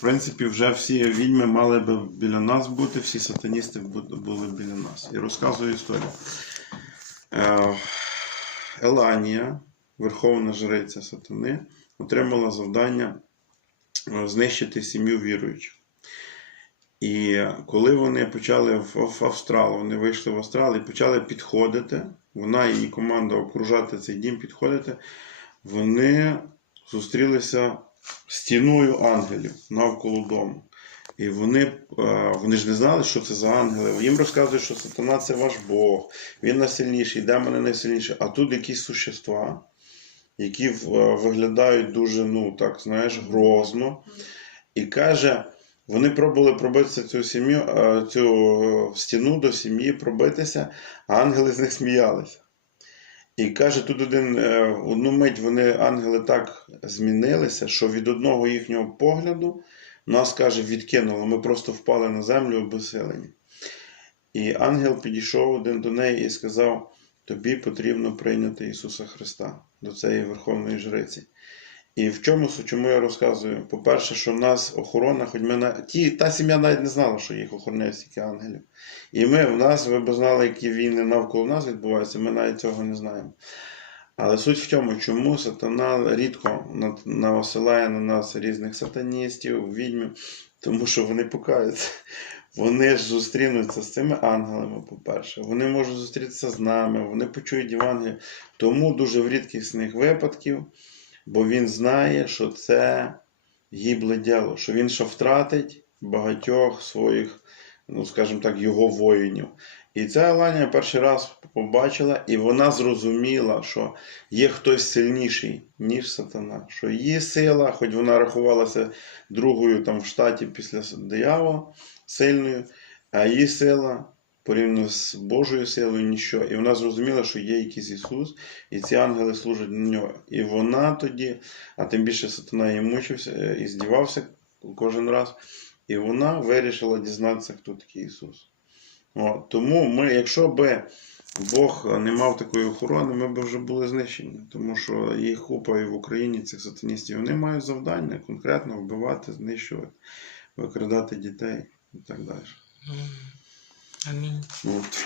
В принципі, вже всі відьми мали би біля нас бути, всі сатаністи були біля нас. І розказую історію. Е, Еланія, верховна жриця сатани, отримала завдання е, знищити сім'ю віруючих. І коли вони почали в, Австрал, вони вийшли в Австрал і почали підходити, вона і її команда окружати цей дім, підходити, вони зустрілися стіною ангелів навколо дому. І вони, е, вони ж не знали, що це за ангели. Їм розказують, що сатана це ваш Бог, він найсильніший, демони найсильніші. А тут якісь существа, які е, виглядають дуже, ну так, знаєш, грозно. І каже, вони пробували пробитися цю сім'ю, е, цю стіну до сім'ї, пробитися, а ангели з них сміялися. І каже, тут один, е, одну мить вони, ангели, так змінилися, що від одного їхнього погляду нас, каже, відкинуло. Ми просто впали на землю обесилені. І ангел підійшов один до неї і сказав: Тобі потрібно прийняти Ісуса Христа до цієї верховної жриці. І в чому чому я розказую? По-перше, що в нас охорона, хоч ми на ті, та сім'я навіть не знала, що їх охороняє стільки ангелів. І ми в нас, ви б знали, які війни навколо нас відбуваються, ми навіть цього не знаємо. Але суть в чому, чому сатана рідко на- насилає на нас різних сатаністів, відьмів, тому що вони покаються. Вони ж зустрінуться з цими ангелами, по-перше. Вони можуть зустрітися з нами, вони почують Євангеліє. Тому дуже в рідкісних випадків, бо він знає, що це гібле діло, що він ще втратить багатьох своїх, ну скажімо так, його воїнів. І ця Еланія перший раз побачила, і вона зрозуміла, що є хтось сильніший, ніж сатана. Що її сила, хоч вона рахувалася другою там в штаті після диявола, сильною, а її сила порівняно з Божою силою ніщо. І вона зрозуміла, що є якийсь Ісус, і ці ангели служать на нього. І вона тоді, а тим більше сатана її мучився е, і здівався кожен раз. І вона вирішила дізнатися, хто такий Ісус. От, тому ми, якщо би Бог не мав такої охорони, ми б вже були знищені. Тому що їх купа і в Україні цих сатаністів. Вони мають завдання конкретно вбивати, знищувати, викрадати дітей і так далі. Амінь. От.